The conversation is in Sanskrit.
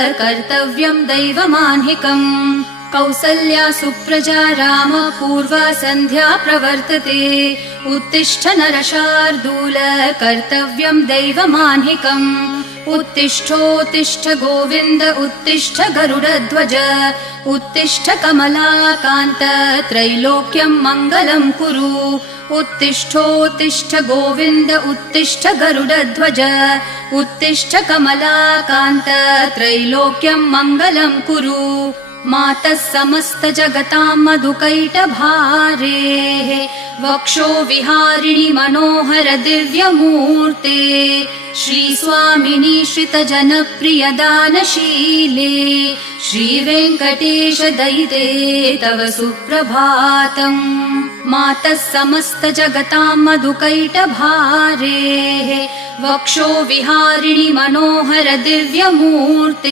कर्तव्यं दैवमान्हिकम् कौसल्या सुप्रजा राम पूर्वा सन्ध्या प्रवर्तते उत्तिष्ठ नरशार्दूल कर्तव्यं दैवमान्हिकम् उत्तिष्ठोत्तिष्ठ गोविन्द उत्तिष्ठ गरुडध्वज उत्तिष्ठ कमलाकान्त त्रैलोक्यं मङ्गलं कुरु उत्तिष्ठोत्तिष्ठ गोविन्द उत्तिष्ठ गरुडध्वज उत्तिष्ठ कमलाकान्त त्रैलोक्यं मङ्गलं कुरु मातः समस्त जगतां मधुकैटभारेः वक्षो विहारिणि मनोहर दिव्यमूर्ते श्रीस्वामिनि श्रितजनप्रिय दानशीले श्रीवेङ्कटेश दयिते तव सुप्रभातम् मातः समस्त जगतां मधुकैटभारेः वक्षो विहारिणि मनोहर दिव्यमूर्ते